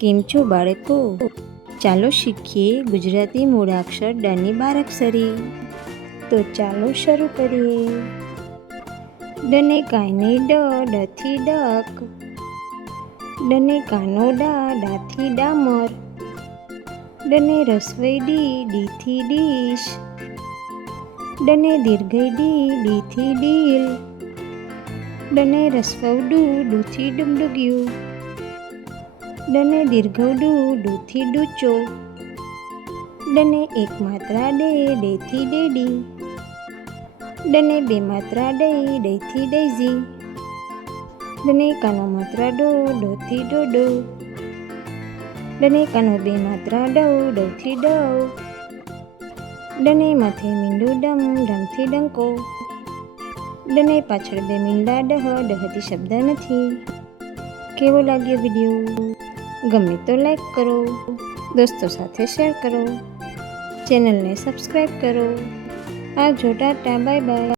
કેમ છો બાળકો? ચાલો શીખીએ ગુજરાતી મૂળાક્ષર ડ ની બારાક્ષરી. તો ચાલો શરૂ કરીએ. ડને કાને ડથી ડક. ડને કાનો ડાથી ડામર. ડને રસવઈ ડીથી ડીશ. ડને દીર્ઘઈ ડીથી ડીલ. ડને રસવઉ ડૂથી ડુગડુગ્યું. ડને દીર્ઘઉ ડૂથી ડૂચો. ડને એક માત્રા ડેથી ડેડી. ડને બે માત્રા ડઈથી ડૈઝી. ડને કાનો માત્રા ડોથી ડોડો. ડને કાનો બે માત્રા ડવથી ડવ. ડને માથે મીંડું ડમથી ડંકો. ડને પાછળ બે મીંડા ડહથી શબ્દ નથી. કેવો લાગ્યો વિડીયો? ગમે તો લાઈક કરો, દોસ્તો સાથે શેર કરો, ચેનલને સબસ્ક્રાઈબ કરો. આવજો, ટાટા, બાય બાય.